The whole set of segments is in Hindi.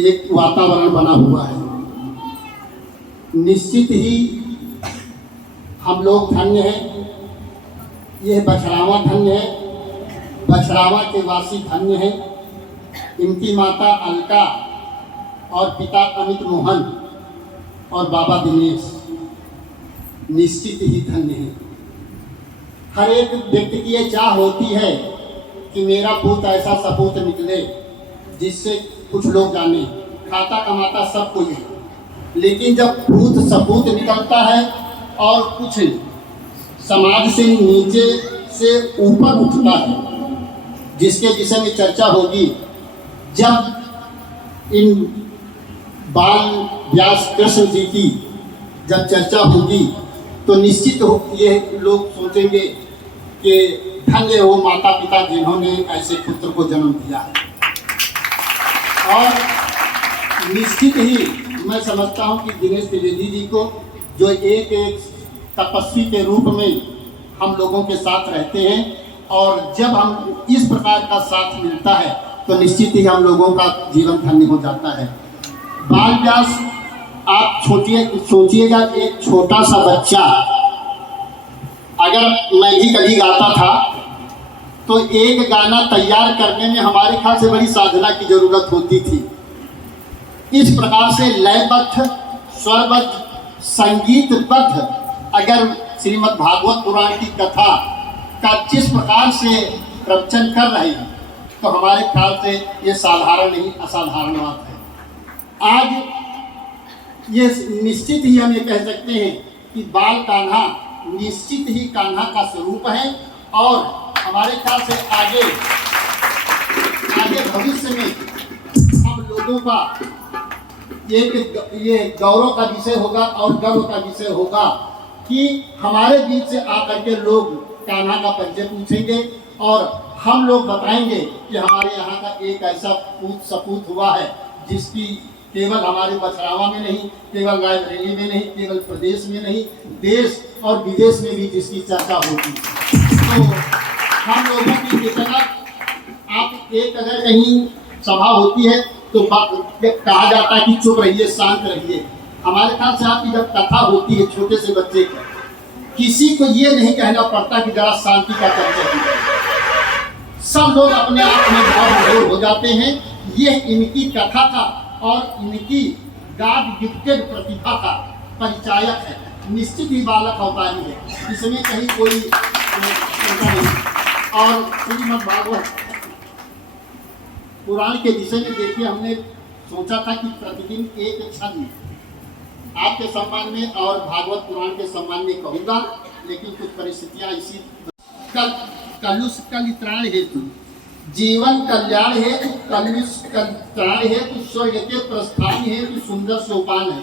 एक वातावरण बना हुआ है। निश्चित ही हम लोग धन्य हैं, यह बछरावा धन्य है, बछरावा के वासी धन्य हैं। इनकी माता अलका और पिता अमित मोहन और बाबा दिनेश निश्चित ही धन्य हैं। हर एक व्यक्ति की ये चाह होती है कि मेरा पूत ऐसा सपूत निकले जिससे कुछ लोग जाने, खाता कमाता सब कोई है, लेकिन जब पूत सपूत निकलता है और कुछ समाज से नीचे से ऊपर उठता है, जिसके विषय में चर्चा होगी। जब इन बाल व्यास कृष्ण जी की जब चर्चा होगी तो निश्चित हो ये लोग सोचेंगे कि धन्य हो माता पिता जिन्होंने ऐसे पुत्र को जन्म दिया है। और निश्चित ही मैं समझता हूँ कि दिनेश त्रिवेदी जी को, जो एक तपस्वी के रूप में हम लोगों के साथ रहते हैं, और जब हम इस प्रकार का साथ मिलता है तो निश्चित ही हम लोगों का जीवन धन्य हो जाता है। बाल व्यास, आप सोचिएगा एक छोटा सा बच्चा, अगर मैं भी कभी गाता था तो एक गाना तैयार करने में हमारे ख्याल से बड़ी साधना की जरूरत होती थी। इस प्रकार से लयबद्ध, स्वरबद्ध, संगीतबद्ध अगर श्रीमद् भागवत पुराण की कथा का जिस प्रकार से प्रवचन कर रहे हैं तो हमारे ख्याल से ये साधारण नहीं, असाधारण बात है। आज ये निश्चित ही हम ये कह सकते हैं कि बाल कान्हा निश्चित ही कान्हा का स्वरूप है, और हमारे ख्याल से आगे भविष्य में हम लोगों का ये गौरव का विषय होगा और गर्व का विषय होगा कि हमारे बीच से आकर के लोग कान्हा का परिचय पूछेंगे और हम लोग बताएंगे कि हमारे यहाँ का एक ऐसा पूत सपूत हुआ है जिसकी केवल हमारे बछरावा में नहीं, केवल रायबरेली में नहीं, केवल प्रदेश में नहीं, देश और विदेश में भी जिसकी चर्चा होगी। तो हम लोगों की चेतना, आप एक अगर कहीं सभा होती है तो कहा जाता है कि चुप रहिए, शांत रहिए। हमारे ख्याल से आपकी जब कथा होती है छोटे से बच्चे की, किसी को ये नहीं कहना पड़ता कि जरा शांति का चर्चा कीजिए, सब लोग अपने आप में भावविभोर हो जाते हैं। ये इनकी कथा था और इनकी गॉड गिफ्टेड प्रतिभा का परिचायक है। निश्चित ही बालक अवतारी है, इसमें कहीं कोई नहीं। और श्रीमद् भागवत पुराण के विषय में देखिए, हमने सोचा था कि प्रतिदिन एक छंद आपके सम्मान में और भागवत पुराण के सम्मान में कहूँगा, लेकिन कुछ परिस्थितियाँ इसी कलुष कलित्राण हेतु, जीवन कल्याण हेतु, कलुष कलित्राण हेतु, स्वर्ग के प्रस्थान हेतु सुंदर सोपान है।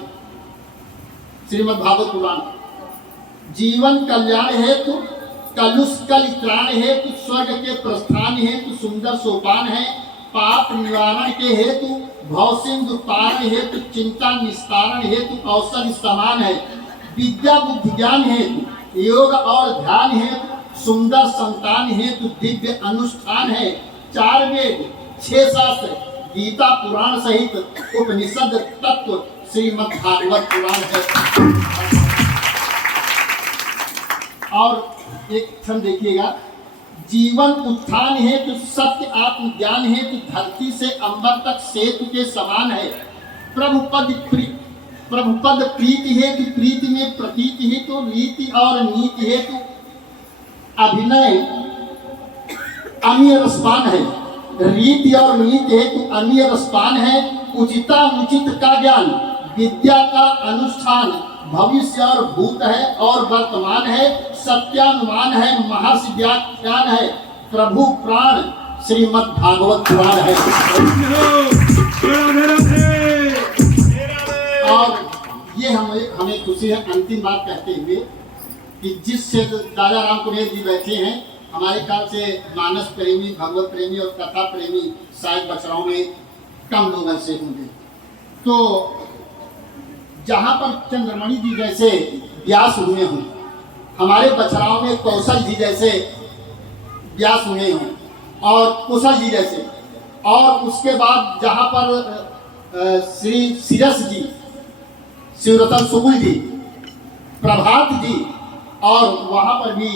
श्रीमद् भागवत पुराण जीवन कल्याण हेतु, कलुष कलित्राण हेतु, स्वर्ग के प्रस्थान हेतु सुंदर सोपान है। पाप निवारण के हेतु, भव सिंधु तारण हेतु, चिंता निस्तारण हेतु कौशल समान है। विद्या बुद्धि ज्ञान हेतु, योग और ध्यान हेतु, सुंदर संतान हेतु दिव्य अनुष्ठान है। 4 वेद, 6 शास्त्र, गीता पुराण सहित उपनिषद तत्व श्रीमद् भागवत पुराण है। और एक क्षण देखिएगा, जीवन उत्थान हेतु, सत्य आत्मज्ञान हेतु, धरती से अंबर तक सेतु के समान है। प्रभुपद प्रीति हेतु, प्रीति में प्रतीति हेतु, रीति और नीति हेतु अभिनय अमीय रसपान है। रीति और नीति हेतु अमीय रसपान है। उचितानुचित का ज्ञान, विद्या का अनुष्ठान, भविष्य और भूत है और वर्तमान है। सत्यानुमान है, महर्षि व्याख्यान है, प्रभु प्राण श्रीमद् भागवत पुराण है। और ये हमें खुशी है अंतिम बात कहते हुए कि जिस दादा राम कुनेर जी बैठे हैं, हमारे ख्याल से मानस प्रेमी, भगवत प्रेमी और कथा प्रेमी शायद बछराओं में कम लोग ऐसे होंगे। तो जहाँ पर चंद्रमणि जी जैसे व्यास हुए हों, हमारे बछराओं में कौशल जी जैसे व्यास हुए हों और कुशल जी जैसे, और उसके बाद जहाँ पर श्री सिरस जी, शिवरतन सुगुल जी, प्रभात जी, और वहाँ पर भी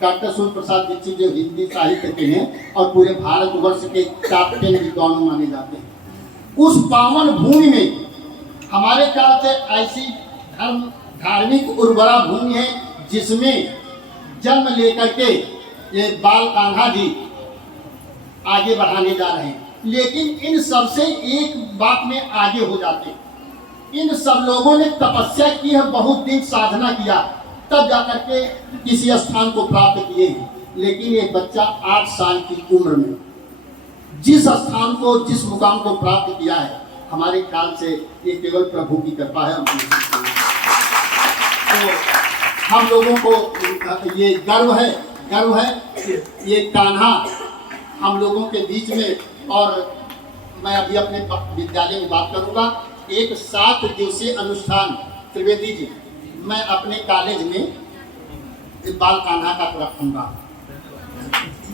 डॉक्टर सूर्य प्रसाद दीक्षित जो हिंदी साहित्य के हैं और पूरे भारतवर्ष के टॉप 10 विद्वान माने जाते हैं। उस पावन भूमि में हमारे ख्याल से ऐसी धार्मिक उर्वरा भूमि है जिसमें जन्म लेकर के ये बाल कान्हा जी आगे बढ़ाने जा रहे हैं। लेकिन इन सबसे एक बात में आगे हो जाते हैं, इन सब लोगों ने तपस्या की है, बहुत दिन साधना किया, तब जाकर के किसी स्थान को प्राप्त किए हैं। लेकिन ये बच्चा 8 साल की उम्र में जिस स्थान को, जिस मुकाम को प्राप्त किया है, हमारे ख्याल से ये केवल प्रभु की कृपा है। तो हम लोगों को ये गर्व है ये कान्हा हम लोगों के बीच में। और मैं अभी अपने विद्यालय में बात करूंगा, एक 7 दिवसीय अनुष्ठान त्रिवेदी जी, मैं अपने कॉलेज में बाल कान्हा का रखूंगा,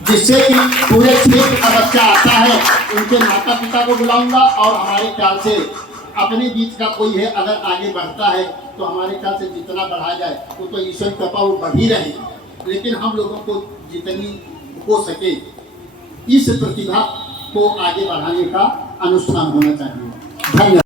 जिससे कि पूरे क्षेत्र का बच्चा आता है, उनके माता पिता को बुलाऊंगा। और हमारे ख्याल से अपने बीच का कोई है अगर आगे बढ़ता है तो हमारे ख्याल से जितना बढ़ाया जाए वो तो ईश्वर की कृपा वो बढ़ ही रहे, लेकिन हम लोगों को जितनी हो सके इस प्रतिभा को आगे बढ़ाने का अनुष्ठान होना चाहिए। धन्यवाद।